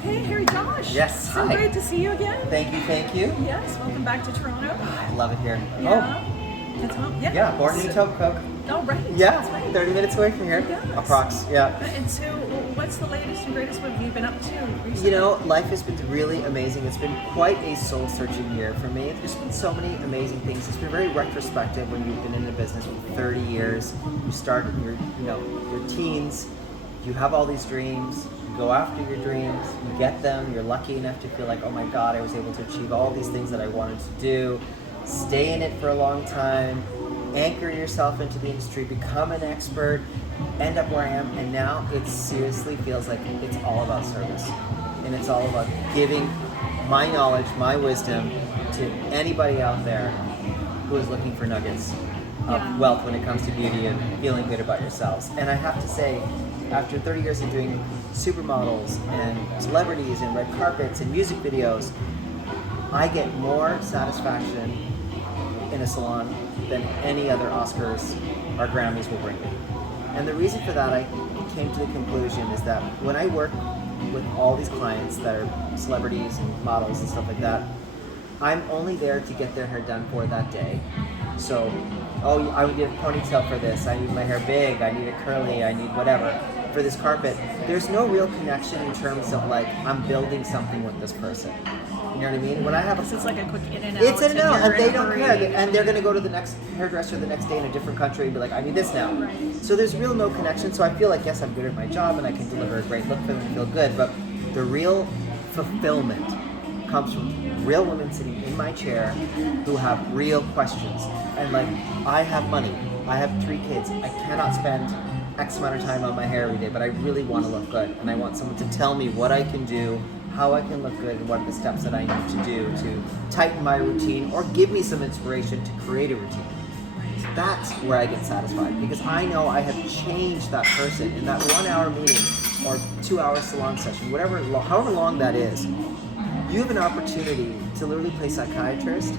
Okay, Harry Josh. Yes, So hi. great to see you again. Thank you, thank you. Yes, welcome back to Toronto. I love it here. Yeah. It's home. Oh, Yeah. yeah, born in Etobicoke. Oh, right. Yeah, That's right. 30 minutes away from here. Yes. Approx, yeah. And so, what's the latest and greatest? What have you been up to recently? You know, life has been really amazing. It's been quite a soul-searching year for me. There's been so many amazing things. It's been very retrospective when you've been in the business for 30 years. You start in your teens. You have all these dreams. You go after your dreams. You get them. You're lucky enough to feel like, oh my God, I was able to achieve all these things that I wanted to do. Stay in it for a long time. Anchor yourself into the industry. Become an expert. End up where I am. And now it seriously feels like it's all about service. And it's all about giving my knowledge, my wisdom to anybody out there who is looking for nuggets of wealth when it comes to beauty and feeling good about yourselves. And I have to say, after 30 years of doing supermodels and celebrities and red carpets and music videos, I get more satisfaction in a salon than any other Oscars or Grammys will bring me. And the reason for that, I came to the conclusion, is that when I work with all these clients that are celebrities and models and stuff like that, I'm only there to get their hair done for that day. So, oh, I would need a ponytail for this, I need my hair big, I need it curly, I need whatever for this carpet. There's no real connection in terms of like, I'm building something with this person. You know what I mean? When I have It's like a quick in and out. it's in and out, and they don't hurry. care. And they're going to go to the next hairdresser the next day in a different country and be like, I need this now. Right. So there's real no connection. So I feel like, yes, I'm good at my job and I can deliver a great look for them and feel good. But the real fulfillment comes from real women sitting in my chair who have real questions. And like, I have money. I have 3 kids. I cannot spend X amount of time on my hair every day, but I really want to look good. And I want someone to tell me what I can do, how I can look good, and what are the steps that I need to do to tighten my routine or give me some inspiration to create a routine. That's where I get satisfied, because I know I have changed that person in that 1 hour meeting or 2 hour salon session, however long that is. You have an opportunity to literally play psychiatrist,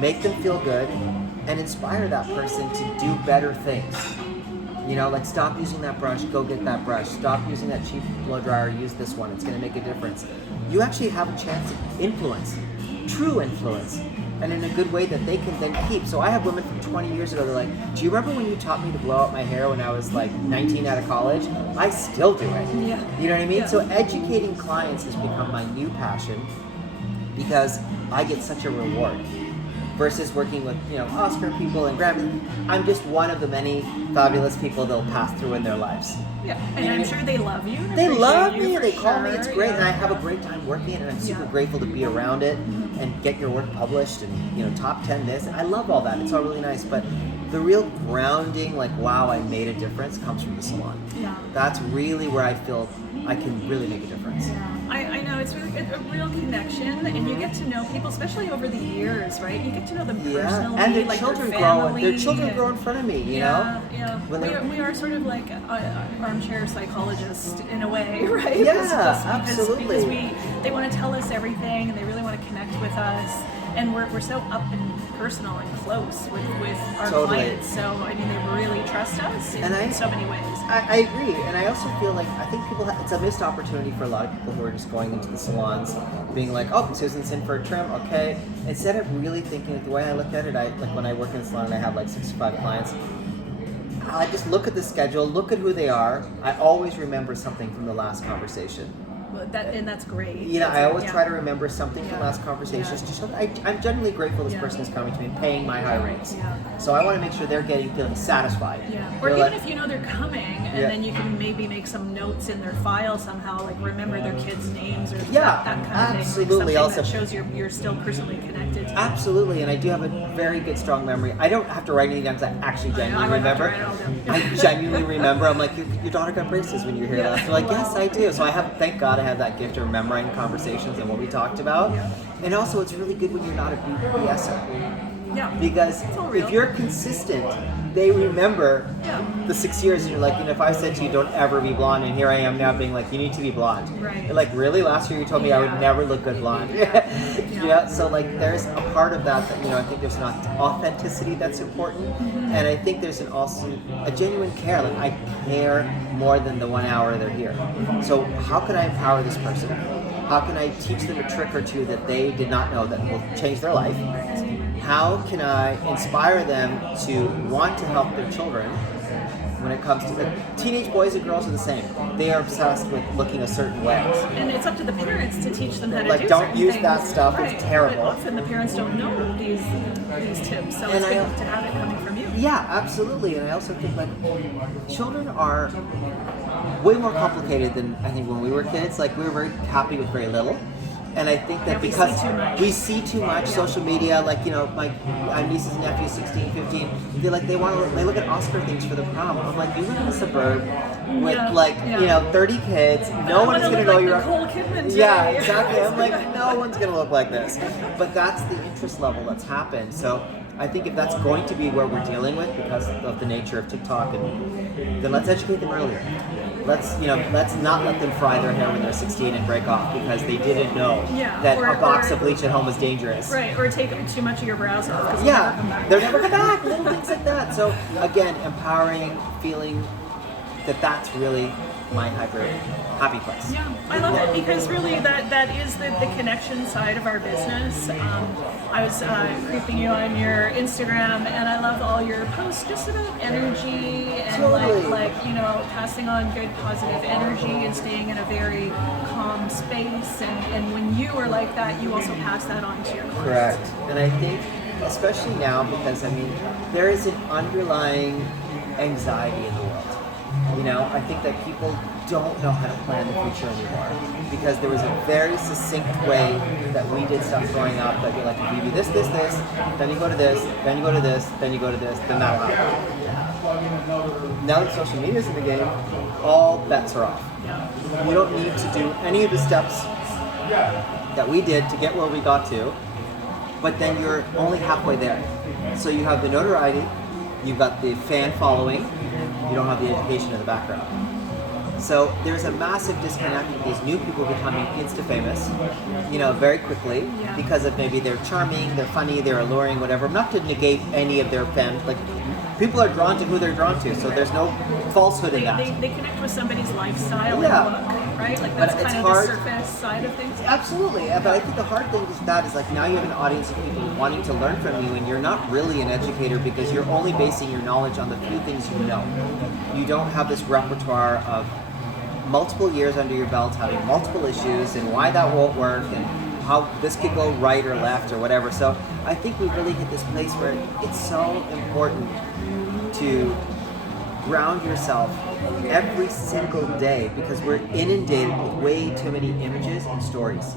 make them feel good, and inspire that person to do better things. You know, like, stop using that brush, go get that brush. Stop using that cheap blow dryer, use this one. It's going to make a difference. You actually have a chance to influence, true influence, and in a good way that they can then keep. So I have women from 20 years ago, they're like, do you remember when you taught me to blow out my hair when I was like 19 out of college? I still do it. Yeah. You know what I mean? Yeah. So educating clients has become my new passion, because I get such a reward. Versus working with, Oscar people and Grammy. I'm just one of the many fabulous people they'll pass through in their lives. Yeah, and I'm sure they love you. And They appreciate love you me, for they call me, it's sure. great, Yeah. and I have a great time working it, and I'm super grateful to be around it and get your work published and, top 10 this. I love all that, it's all really nice, but the real grounding, like, wow, I made a difference, comes from the salon. Yeah. That's really where I feel I can really make a difference. Yeah. I know, it's really a real connection, and you get to know people, especially over the years, right? You get to know them personally, and their like children their grow. family. Their children grow in front of me. You know. Yeah. When We are sort of like armchair psychologists in a way, right? Yeah, absolutely. Because they want to tell us everything, and they really want to connect with us, and we're so up and personal and close with our Totally. clients. So I mean, they really trust us in so many ways. I agree, and I also feel like I think people it's a missed opportunity for a lot of people who are just going into the salons, being like, oh, Susan's in for a trim, okay. Instead of really thinking it, the way I look at it, like when I work in the salon and I have like 65 clients, I just look at the schedule, look at who they are. I always remember something from the last conversation. And that's great. I always try to remember something from last conversations to show that I'm generally grateful this person is coming to me and paying my high rates. Yeah. So I want to make sure they're feeling satisfied. Yeah. Or They're even like, if you know they're coming, and then you can maybe make some notes in their file somehow, like remember their kids' names or that kind of thing. absolutely. Like Also, that shows you're still personally connected to them. absolutely, and I do have a very good, strong memory. I don't have to write anything down because I actually genuinely remember. I genuinely remember. I'm like, your daughter got braces when you were here last. They're like, yes, I do. So thank God I have that gift of remembering conversations and what we talked about. Yeah. And also, it's really good when you're not a BSer. Yeah. Because It's all real. if you're consistent, they remember the 6 years, and you're like, if I said to you, don't ever be blonde, and here I am now being like, you need to be blonde. Right. You're like, really? Last year you told me I would never look good blonde. So like there's a part of that I think there's an authenticity that's important, and I think there's also a genuine care. Like I care more than the 1 hour they're here. So how can I empower this person? How can I teach them a trick or two that they did not know that will change their life? How can I inspire them to want to help their children? When it comes to teenage boys and girls are the same. They are obsessed with looking a certain way. And it's up to the parents to teach them how to Like, do don't certain use things. that stuff, Right. it's terrible. But often the parents don't know these tips, so it's good to have it coming from you. Yeah, absolutely. And I also think like children are way more complicated than I think when we were kids. Like we were very happy with very little. And I think that because we see too much social media, like, my nieces and nephews, 16, 15, they look at Oscar things for the prom. I'm like, you live in a suburb with 30 kids. No one is going to know you're. Nicole Kidman today. Yeah, exactly. I'm like, no one's going to look like this. But that's the interest level that's happened. So I think if that's going to be where we're dealing with because of the nature of TikTok, then let's educate them earlier. Let's not let them fry their hair when they're 16 and break off because they didn't know that a box of bleach at home was dangerous. Right, or take too much of your brows off. They'll never come back. Little things like that. So again, empowering, feeling that that's really my happy place. Yeah, I love it because really that is the connection side of our business. I was creeping you on your Instagram, and I love all your posts just about energy and like passing on good positive energy and staying in a very calm space. And when you are like that, you also pass that on to your clients. Correct. And I think, especially now, because there is an underlying anxiety in the world. I think that people don't know how to plan the future anymore because there was a very succinct way that we did stuff growing up that you're like, if you do this, this, this, then you go to this, then you go to this, then you go to this, then that'll happen. Now that social media's in the game, all bets are off. You don't need to do any of the steps that we did to get where we got to, but then you're only halfway there. So you have the notoriety, you've got the fan following, you don't have the education in the background. So there's a massive disconnect with these new people becoming insta-famous, very quickly because of maybe they're charming, they're funny, they're alluring, whatever. Not to negate any of their fans, like people are drawn to who they're drawn to, so there's no falsehood in that. They connect with somebody's lifestyle and look, right? Like that's kind of the surface side of things. Absolutely, but I think the hard thing is like now you have an audience of people wanting to learn from you, and you're not really an educator because you're only basing your knowledge on the few things you know. You don't have this repertoire of multiple years under your belt having multiple issues and why that won't work and how this could go right or left or whatever. So I think we really hit this place where it's so important to ground yourself every single day because we're inundated with way too many images and stories.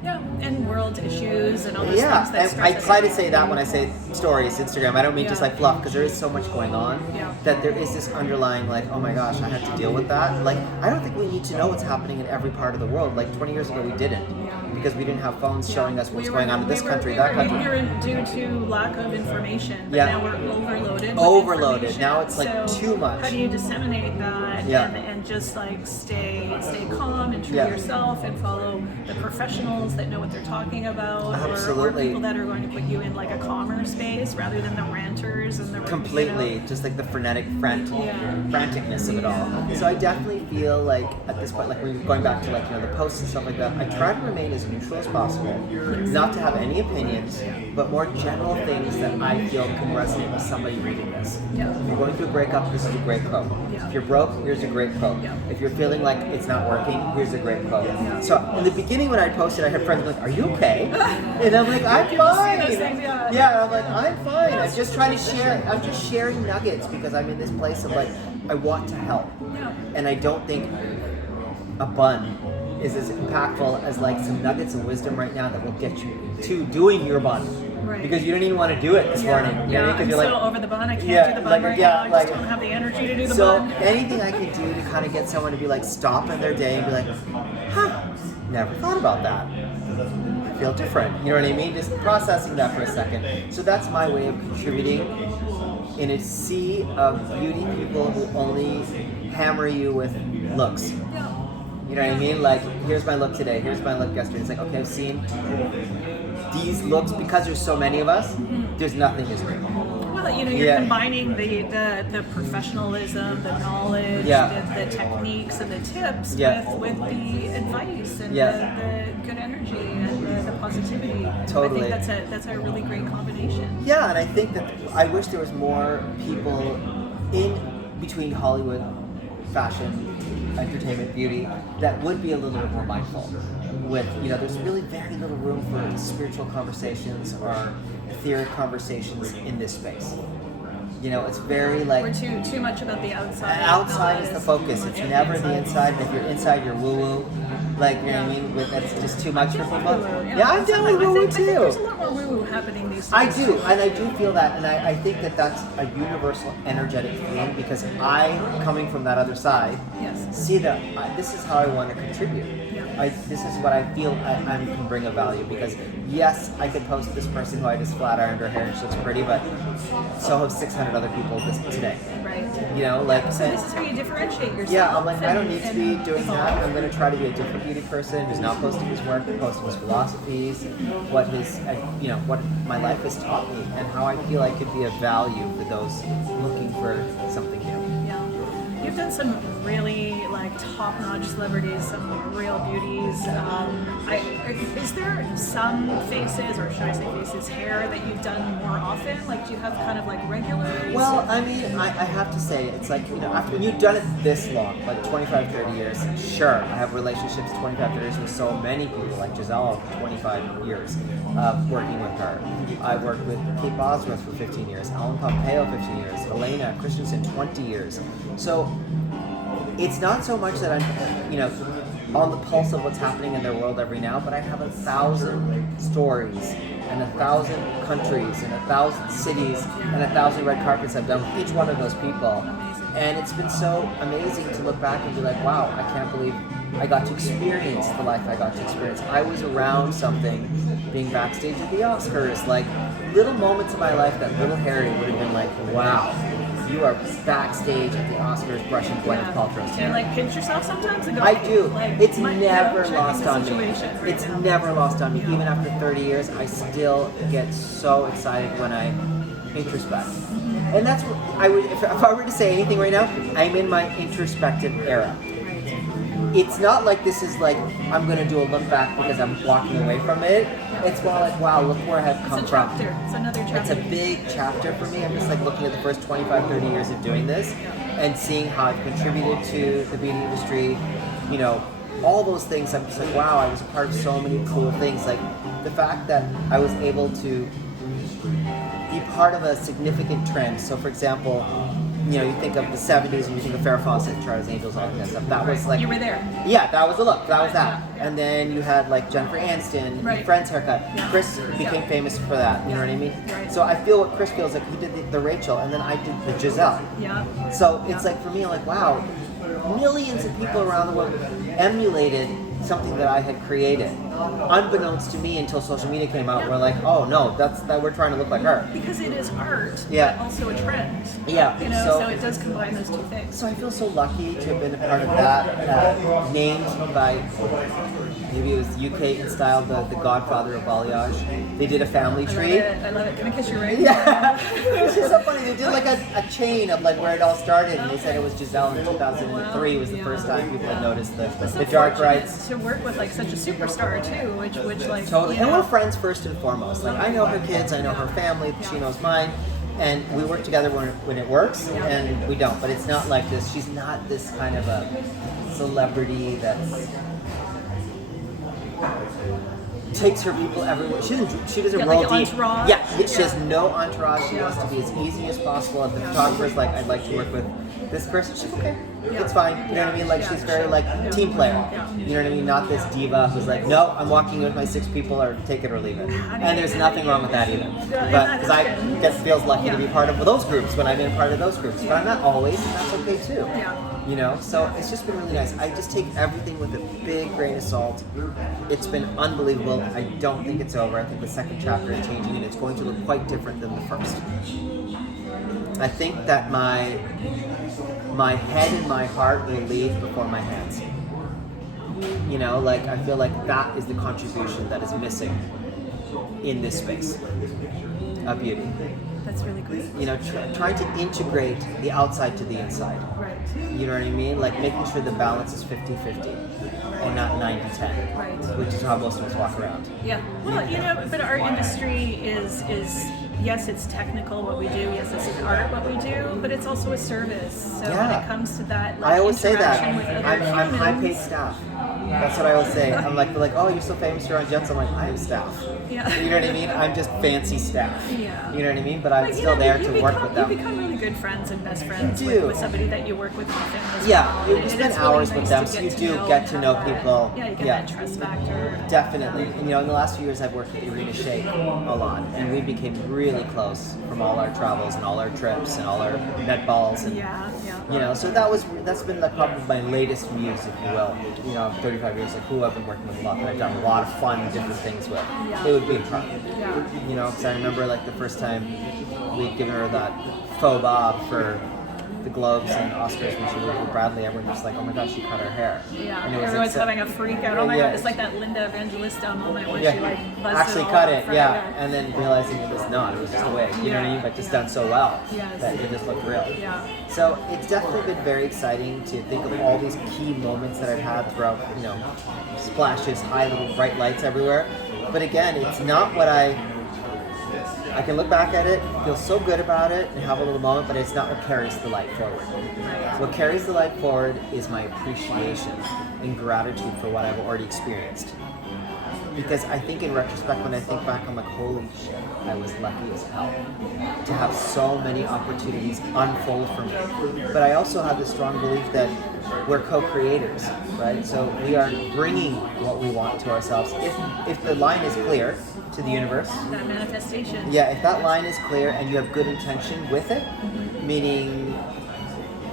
Yeah, and world issues and all those things that stress I try to out. say that when I say stories, Instagram. I don't mean just like fluff because there is so much going on that there is this underlying like, oh my gosh, I had to deal with that. Like, I don't think we need to know what's happening in every part of the world. Like 20 years ago we didn't because we didn't have phones showing us what's going on in this country, that country. We were due to lack of information, but now we're overloaded. Overloaded. Now it's like too much. How do you disseminate that and just like stay calm and true to yourself and follow the professionals that know what they're talking about, or people that are going to put you in like a calmer space rather than the ranters and the completely just like the frenetic franticness of it all. So I definitely feel like at this point, like we're going back to like the posts and stuff like that, I try to remain as neutral as possible, not to have any opinions, but more general things that I feel can resonate with somebody reading this. If you're going through a breakup, this is a great quote. If you're broke, here's a great quote. If you're feeling like it's not working, here's a great quote. So in the beginning when I posted, I had friends like, are you okay? And I'm like, I'm fine. I'm like, I'm fine. I'm just trying to share. I'm just sharing nuggets because I'm in this place of like, I want to help. And I don't think a bun is as impactful as like some nuggets of wisdom right now that will get you to doing your bun. Right. Because you don't even want to do it this morning. I'm so over the bun. I can't do the bun right now. I just don't have the energy to do the bun. So anything I could do to kind of get someone to be like, stop in their day and be like, huh, never thought about that. feel different. You know what I mean? Just processing that for a second. So that's my way of contributing in a sea of beauty people who only hammer you with looks. You know what I mean? Like, here's my look today, here's my look yesterday. It's like, okay, I've seen these looks, because there's so many of us, there's nothing as great. Well, you're combining the professionalism, the knowledge, the techniques, and the tips with the advice and the good energy and the positivity. Totally. I think that's a really great combination. Yeah, and I think that I wish there was more people in between Hollywood, fashion, entertainment, beauty, that would be a little bit more mindful. With, there's really very little room for spiritual conversations or etheric conversations in this space. It's very like... We're too much about the outside. Outside is the focus. It's never the inside. And if you're inside, you're woo-woo. Like, you know what I mean? That's just too much for people. Yeah, I'm down with woo-woo too. I think there's a lot more woo-woo happening these days. I do, and I do feel that, and I think that that's a universal energetic feeling, because I, coming from that other side, see that this is how I want to contribute. This is what I feel I can bring a value, because yes, I could post this person who I just flat ironed her hair and she looks pretty, but so have 600 other people today. Right. So this is how you differentiate yourself. Yeah, I'm like, I don't need to be doing that. I'm going to try to be a different beauty person who's not posting his work, posting his philosophies, what what my life has taught me, and how I feel I could be of value for those looking for something new. Yeah. You've done some really top-notch celebrities, some real beauties. Is there some faces, or should I say faces, hair that you've done more often? Do you have kind of regulars? Well, I mean, I have to say, it's like, after when you've done it this long, 25, 30 years, sure, I have relationships 25, 30 years with so many people, like Giselle, 25 years working with her. I worked with Kate Bosworth for 15 years, Alan Pompeo 15 years, Elena Christensen 20 years. So it's not so much that I'm, on the pulse of what's happening in their world every now, but I have 1,000 stories and 1,000 countries and 1,000 cities and 1,000 red carpets I've done with each one of those people. And it's been so amazing to look back and be like, wow, I can't believe I got to experience the life I got to experience. I was around something, being backstage at the Oscars, little moments in my life that little Harry would have been like, wow, you are backstage at the Oscars brushing Gwyneth Paltrow's hair. Do you pinch yourself sometimes and go? I do. It's never checking lost the on me. situation right It's now. never lost on me. Even after 30 years, I still get so excited when I introspect. And that's what I would, if I were to say anything right now, I'm in my introspective era. It's not like this is I'm going to do a look back because I'm walking away from it. It's more like, wow, look where I've come from. It's a chapter. It's another chapter. It's a big chapter for me. I'm just looking at the first 25, 30 years of doing this and seeing how I've contributed to the beauty industry, all those things. I'm just like, wow, I was a part of so many cool things. The fact that I was able to be part of a significant trend. So for example, you think of the 70s and you think of Farrah Fawcett, Charlie's Angels, all that stuff. That was You were there. Yeah, that was the look. That was that. And then you had Jennifer Aniston, Friend's haircut. Chris became famous for that. You know what I mean? Right. So I feel what Chris feels like. He did the Rachel, and then I did the Giselle. Yeah. So it's for me, wow, millions of people around the world emulated something that I had created, unbeknownst to me until social media came out. We're like, oh no, that we're trying to look like her. Because it is art, Yeah. but also a trend. Yeah. So it does combine those two things. So I feel so lucky to have been a part of that, named by, maybe it was UK style, the Godfather of Balayage. They did a family tree. I love it. Can I kiss your ring? Yeah, it was just so funny. They did a chain of where it all started, and they said it was Giselle in 2003 was the first time people had noticed the dark rights. To work with such a superstar too, which Totally, and we're friends first and foremost. I know her kids, I know her family, she knows mine, and we work together when it works, and we don't. But it's not like this. She's not this kind of a celebrity that's takes her people everywhere. She doesn't roll deep. Entourage. Yeah, she has no entourage. She wants to be as easy as possible. If the photographer's I'd like to work with this person, she's okay. It's fine. You know what I mean? She's very team player. You know what I mean? Not this diva who's no, I'm walking with my 6 people, or take it or leave it. And there's nothing wrong with that either. But because I feels lucky to be part of those groups when I've been part of those groups. But I'm not always, and that's okay too. You know, so it's just been really nice. I just take everything with a big grain of salt. It's been unbelievable. I don't think it's over. I think the second chapter is changing, and it's going to look quite different than the first. I think that my head and my heart will leave before my hands. You know, like I feel like that is the contribution that is missing in this space of beauty. That's really great. You know, trying to integrate the outside to the inside. Right. You know what I mean? Like making sure the balance is 50-50 and not 90-10, Right. which is how most of us walk around. Yeah. Well, you know, but our industry is yes, it's technical what we do. Yes, it's an art what we do, but it's also a service. So when it comes to that, like, I always say that. interaction with other I'm humans, high-paid staff. That's what I always say. I'm like, they're like, oh, you're so famous, you're on jets. I'm like, I am staff. Yeah. You know what I mean? I'm just fancy staff. Yeah. You know what I mean? But I'm But, you still know, there you to work become- with them. You become really good friends and best friends You do. with somebody that you work with often as Yeah, well. you And spend it's really hours with nice them, to so you do get to and know have that- people. Yeah, you get Yeah. that trust factor. Definitely. And, you know, in the last few years, I've worked with Irina Shayk a lot, and we became really close from all our travels and all our trips and all our net balls. And, Yeah, yeah. you know, so that's been like probably my latest muse, if you will. You know, 35 years, like who I've been working with a lot, that I've done a lot of fun, different things with. Yeah. It would be her. Yeah. You know, because I remember like the first time we'd given her that faux bob for the Globes and Oscars when she worked with Bradley. Everyone was like, oh my gosh, she cut her hair. Yeah, And it was everyone's like, having a freak out. Oh my Yeah. god, it's like that Linda Evangelista moment where yeah, she like buzzed actually it all cut out it, front. yeah, and then realizing it was not, it was just a wig, you know what I mean, but just done so well Yes. that it just looked real. Yeah. So it's definitely been very exciting to think of all these key moments that I've had throughout, you know, splashes, high little bright lights everywhere. But again, it's not what I can look back at it, feel so good about it, and have a little moment, but it's not what carries the light forward. Right. What carries the light forward is my appreciation and gratitude for what I've already experienced. Because I think in retrospect, when I think back, I'm like, holy shit, I was lucky as hell to have so many opportunities unfold for me. But I also have the strong belief that we're co-creators, right? So we are bringing what we want to ourselves. If the line is clear to the universe, That manifestation. yeah, if that line is clear and you have good intention with it, meaning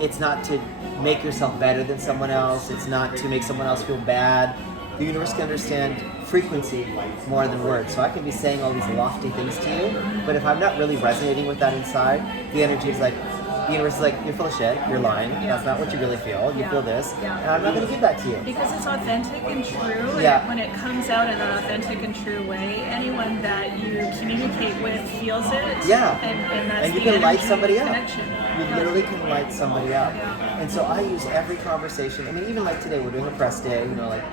it's not to make yourself better than someone else, it's not to make someone else feel bad. The universe can understand frequency more than words. So I can be saying all these lofty things to you, but if I'm not really resonating with that inside, the energy is like, the universe is like, you're full of shit, you're lying, that's not what you really feel, you feel this, and I'm not going to give that to you. Because it's authentic and true, Yeah. and when it comes out in an authentic and true way, anyone that you communicate with feels it. Yeah. And that's And you the can light energy somebody up. connection. You Yeah. literally can light somebody up. Yeah. And so I use every conversation. I mean, even like today, we're doing a press day, you know, like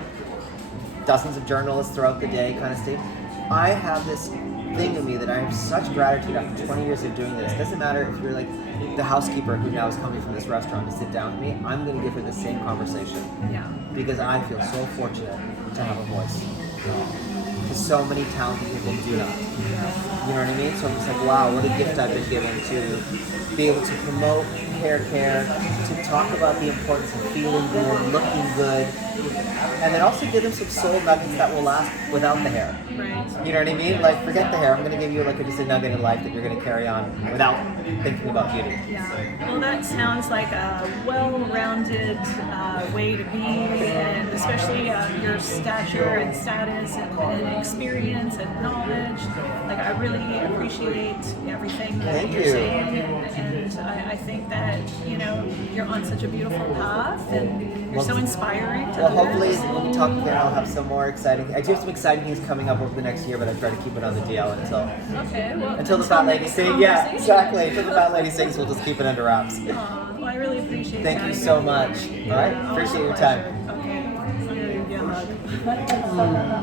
dozens of journalists throughout the day kind of thing. I have this thing in me that I have such gratitude after 20 years of doing this. Doesn't matter if you're like the housekeeper who now is coming from this restaurant to sit down with me, I'm going to give her the same conversation. Yeah. Because I feel so fortunate to have a voice. Because so many talented people do not. You know what I mean? So I'm just like, wow, what a gift I've been given to be able to promote hair care, to talk about the importance of feeling good, looking good, and then also give them some soul nuggets that will last without the hair. Right. You know what I mean? Like, forget the hair. I'm going to give you like just a nugget in life that you're going to carry on without thinking about beauty. Yeah. Well, that sounds like a well-rounded way to be, and especially your stature and status and experience and knowledge. Like, I really appreciate everything that Thank you're you. saying, and I think that, you know, you're on such a beautiful path, and you're so inspiring to Well, others. hopefully when we talk again, I'll have some more exciting. I do have some exciting things coming up over the next year, but I try to keep it on the DL Okay, well, until the fat lady next sings. Yeah, conversation. exactly. Until the fat lady sings, we'll just keep it under wraps. Well, I really appreciate Thank that. you so much. All right, appreciate your time. Okay. I'm gonna give you a hug.